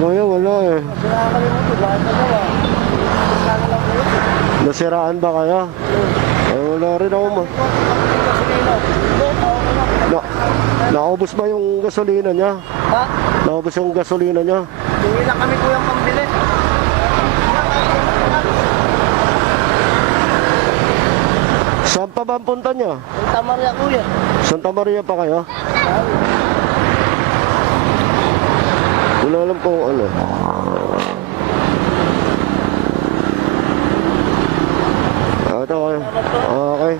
Kuya, wala eh. Nakakalimutan, bakit nagawa? Kailangan lang po yun. Nasiraan ba kaya? Ay, wala rin ako ma. Gasolina. Hindi, tawag ko lang. Na, naubos ba yung gasolina niya? Ha? Naubos yung gasolina niya? Hindi lang kami kuyang pambili. Saan pa ba ang punta niya? Santa Maria, kuya. Santa Maria pa kayo? Wala alam kung ano. Ito kayo. Okay.